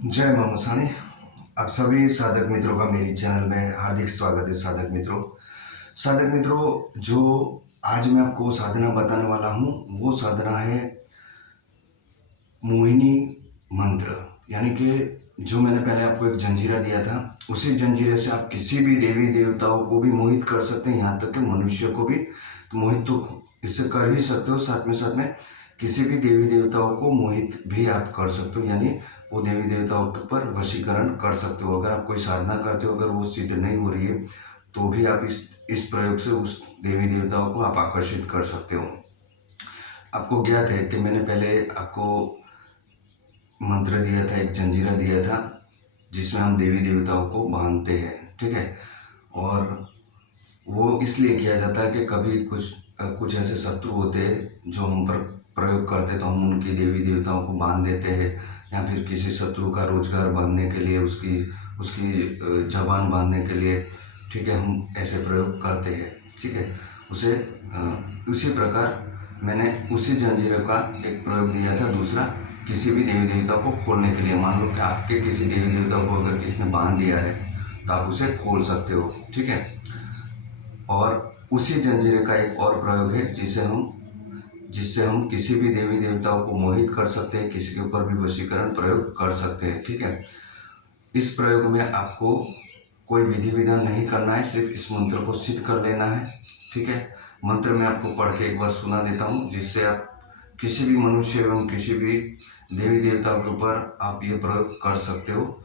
जय मां मसाणी। आप सभी साधक मित्रों का मेरी चैनल में हार्दिक स्वागत है। साधक मित्रों, जो आज मैं आपको साधना बताने वाला हूँ वो साधना है मोहिनी मंत्र। यानी कि जो मैंने पहले आपको एक जंजीरा दिया था, उसी जंजीरे से आप किसी भी देवी देवताओं को भी मोहित कर सकते हैं, यहाँ तक कि मनुष्य को भी मोहित तो इससे कर ही सकते हो। साथ में किसी भी देवी देवताओं को मोहित भी आप कर सकते हो, यानी वो देवी देवताओं के ऊपर वशीकरण कर सकते हो। अगर आप कोई साधना करते हो, अगर वो सिद्ध नहीं हो रही है, तो भी आप इस प्रयोग से उस देवी देवताओं को आप आकर्षित कर सकते हो। आपको ज्ञात है कि मैंने पहले आपको मंत्र दिया था, एक जंजीरा दिया था, जिसमें हम देवी देवताओं को बांधते हैं, ठीक है। और वो इसलिए किया जाता है कि कभी कुछ ऐसे शत्रु होते हैं जो हम पर प्रयोग करते, तो हम उनकी देवी देवताओं को बांध देते हैं, या फिर किसी शत्रु का रोजगार बांधने के लिए, उसकी जबान बांधने के लिए, ठीक है, हम ऐसे प्रयोग करते हैं, ठीक है। उसी प्रकार मैंने उसी जंजीर का एक प्रयोग दिया था, दूसरा किसी भी देवी देवता को खोलने के लिए। मान लो कि आपके किसी देवी देवता को अगर किसी ने बांध दिया है, तो आप उसे खोल सकते हो, ठीक है। और उसी जंजीरे का एक और प्रयोग है जिससे हम किसी भी देवी देवताओं को मोहित कर सकते हैं, किसी के ऊपर भी वशीकरण प्रयोग कर सकते हैं, ठीक है। इस प्रयोग में आपको कोई विधि विधान नहीं करना है, सिर्फ इस मंत्र को सिद्ध कर लेना है, ठीक है। मंत्र मैं आपको पढ़ के एक बार सुना देता हूँ, जिससे आप किसी भी मनुष्य एवं किसी भी देवी देवताओं के ऊपर आप ये प्रयोग कर सकते हो।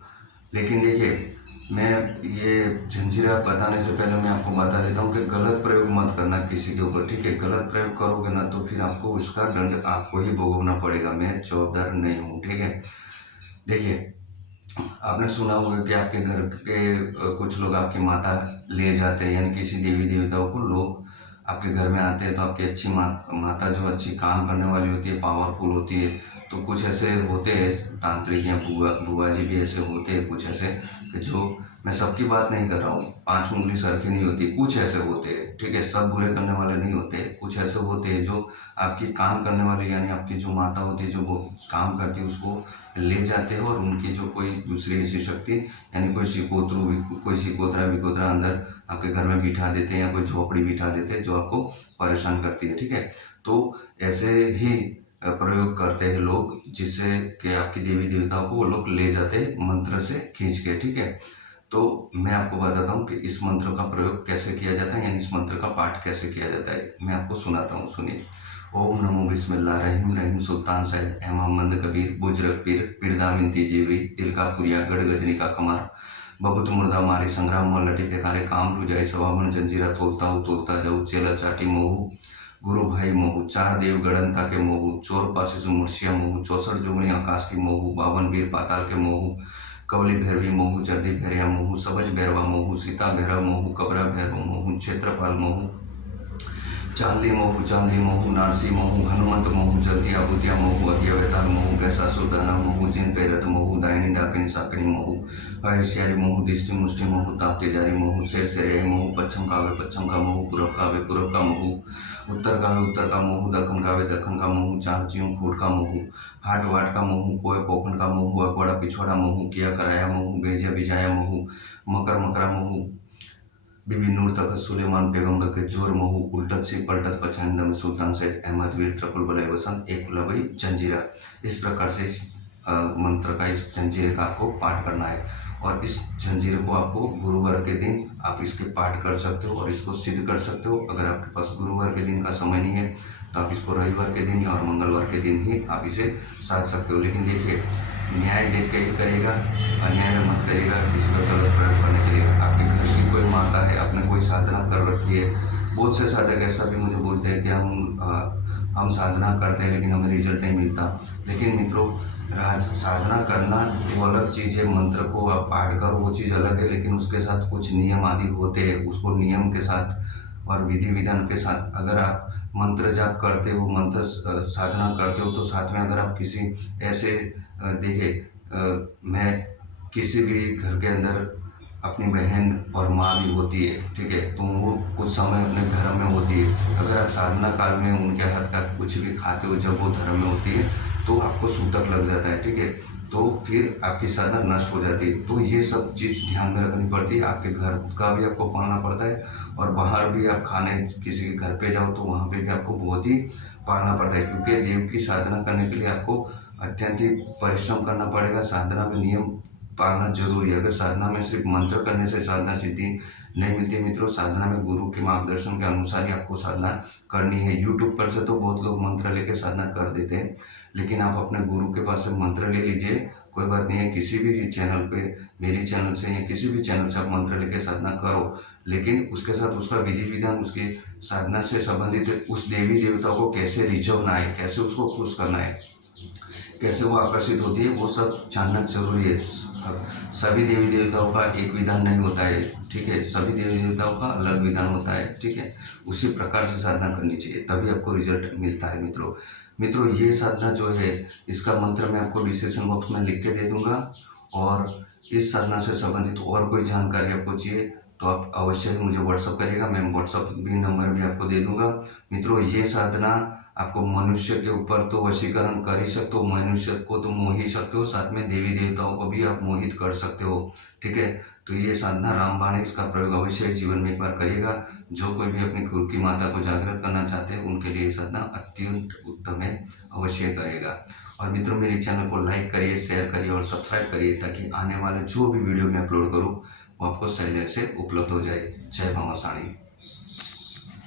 लेकिन देखिए, मैं ये जंजीरा बताने से पहले मैं आपको बता देता हूँ कि गलत प्रयोग मत करना किसी के ऊपर, ठीक है। गलत प्रयोग करोगे ना, तो फिर आपको उसका दंड आपको ही भोगना पड़ेगा। मैं जवाबदार नहीं हूँ, ठीक है। देखिए, आपने सुना होगा कि आपके घर के कुछ लोग आपकी माता ले जाते हैं, यानी किसी देवी देवताओं को लोग आपके घर में आते हैं, तो आपकी अच्छी माता जो अच्छी काम करने वाली होती है, पावरफुल होती है, तो कुछ ऐसे होते हैं तांत्रिक या बुआ जी भी ऐसे होते हैं, कुछ ऐसे कि जो, मैं सबकी बात नहीं कर रहा हूँ, 5 उंगली सरखी नहीं होती, कुछ ऐसे होते हैं, ठीक है। सब बुरे करने वाले नहीं होते, कुछ ऐसे होते हैं जो आपकी काम करने वाले, यानी आपकी जो माता होती है, जो वो काम करती है, उसको ले जाते हैं, और उनकी जो कोई दूसरी ऐसी शक्ति, यानी कोई सिकोतरा विकोतरा अंदर आपके घर में बिठा देते हैं, या कोई झोपड़ी बिठा देते हैं जो आपको परेशान करती है, ठीक है। तो ऐसे ही प्रयोग करते हैं लोग, जिससे कि आपकी देवी देवताओं को वो लोग ले जाते हैं मंत्र से खींच के, ठीक है। तो मैं आपको बताता हूँ कि इस मंत्र का प्रयोग कैसे किया जाता है, यानी इस मंत्र का पाठ कैसे किया जाता है। मैं आपको सुनाता हूँ, सुनिए। ओम नमो बिस्मिल्लाहिर्रहमानिर्रहीम। सुल्तान सैयद अहमद कबीर बुजुर्ग पीर पिरदामिंती जीवरी तिलका पुरिया गढ़ गजनी का कमार बबुत मुर्दा मारी संग्राम मोह लटी फेकारे काम रुजाई सवावन जंजीरा तोलता जाऊ चेला चाटी मोहू गुरु भाई मोहू 4 देव गणनता के मोहू चोर पासे मुर्शिया मोहू 64 जुगनी आकाश की मोहू 52 वीर पाताल के मोहू कवली भैरवी मोहू जर्दी भैरिया मोहू सबज भैरवा मोहू सीता भैरव मोहू कबरा भैरव मोहू क्षेत्रपाल मोहू चांदी मोहू नारसी मोहू हनुमंत मोहू जल्दिया बुतिया मोहू अज्ञावेताल मोहू कैसा सुल्ताना मोहू जिन पेरत मोहू दायनी दाकिनी साकनी मोहू हरिशियारी मोहू दिष्टि मुष्टि मोहू ताप्ते जारी मोहू शेर से मोहू पश्चिम का मोहू पूरब का मोहू उत्तर का मोहू दखन का मोहू चार चियों फूट का मोहू हाट वाट का मोहू कोय पोखन का मोहू अकवाड़ा पिछवाड़ा मोहू किया कराया मोहू बेजा बिजाया मोहू मकरा मोहू बीबी नूर तखत सुलेमान पैगंबर के जोर मोहू उल्टत से पलटत पचहंदम सुल्तान सैयद अहमद वीर त्रकुल बलय वसंत एक लबई जंजीरा। इस प्रकार से इस मंत्र का, इस जंजीरे का आपको पाठ करना है। और इस जंजीरे को आपको गुरुवार के दिन आप इसके पाठ कर सकते हो और इसको सिद्ध कर सकते हो। अगर आपके पास गुरुवार के दिन का समय नहीं है, तो आप इसको रविवार के दिन और मंगलवार के दिन ही आप इसे साध सकते हो। लेकिन देखिए, न्याय देख के ही करेगा, अन्याय में मत करेगा किसी का गलत प्रयोग करने के लिए। आपके घर की कोई माता है, आपने कोई साधना कर रखी है, बहुत से साधक ऐसा भी मुझे बोलते हैं कि हम साधना करते हैं लेकिन हमें रिजल्ट नहीं मिलता। लेकिन मित्रों, साधना करना वो अलग चीज़ है, मंत्र को आप पाठ करो वो चीज़ अलग है, लेकिन उसके साथ कुछ नियम आदि होते हैं। उसको नियम के साथ और विधि विधान के साथ अगर आप मंत्र जाप करते हो, मंत्र साधना करते हो, तो साथ में अगर आप किसी ऐसे देखिए, मैं किसी भी घर के अंदर अपनी बहन और माँ भी होती है, ठीक है, तो वो कुछ समय अपने धर्म में होती है। अगर आप साधना काल में उनके हाथ का कुछ भी खाते हो, जब वो धर्म में होती है, तो आपको सूतक लग जाता है, ठीक है, तो फिर आपकी साधना नष्ट हो जाती है। तो ये सब चीज़ ध्यान में रखनी पड़ती है। आपके घर का भी आपको पालना पड़ता है, और बाहर भी आप खाने किसी के घर पे जाओ तो वहाँ पे भी आपको बहुत ही पालना पड़ता है, क्योंकि देव की साधना करने के लिए आपको अत्यंत ही परिश्रम करना पड़ेगा। साधना में नियम पालना जरूरी है। अगर साधना में सिर्फ मंत्र करने से साधना सिद्धि नहीं मिलती मित्रों। साधना में गुरु के मार्गदर्शन के अनुसार ही आपको साधना करनी है। यूट्यूब पर से तो बहुत लोग मंत्र लेके साधना कर देते हैं, लेकिन आप अपने गुरु के पास से मंत्र ले लीजिए, कोई बात नहीं है। किसी भी चैनल पे, मेरी चैनल से या किसी भी चैनल से आप मंत्र लेके साधना करो, लेकिन उसके साथ उसका विधि विधान, उसकी साधना से संबंधित उस देवी देवता को कैसे रिझवना है, कैसे उसको खुश करना है, कैसे वो आकर्षित होती है, वो सब जानना जरूरी है। सभी देवी देवताओं का एक विधान नहीं होता है, ठीक है, सभी देवी देवताओं का अलग विधान होता है, ठीक है। उसी प्रकार से साधना करनी चाहिए, तभी आपको रिजल्ट मिलता है मित्रों। ये साधना जो है, इसका मंत्र मैं आपको डिस्क्रिप्शन बॉक्स में लिख के दे दूंगा, और इस साधना से संबंधित और कोई जानकारी आपको चाहिए तो आप अवश्य ही मुझे व्हाट्सअप करिएगा। मैं व्हाट्सअप भी नंबर भी आपको दे दूंगा। मित्रों, ये साधना आपको मनुष्य के ऊपर तो वशीकरण कर ही सकते हो, मनुष्य को तो मोह ही सकते हो, साथ में देवी देवताओं को भी आप मोहित कर सकते हो, ठीक है। तो ये साधना रामबाण है, इसका प्रयोग अवश्य जीवन में एक बार करिएगा। जो कोई भी अपनी खुद की माता को जागृत करना चाहते हैं, उनके लिए ये साधना अत्यंत उत्तम है, अवश्य करिएगा। और मित्रों, मेरे चैनल को लाइक करिए, शेयर करिए और सब्सक्राइब करिए, ताकि आने वाले जो भी वीडियो मैं अपलोड करूँ वो आपको सही से उपलब्ध हो जाए। जय मामा साणी।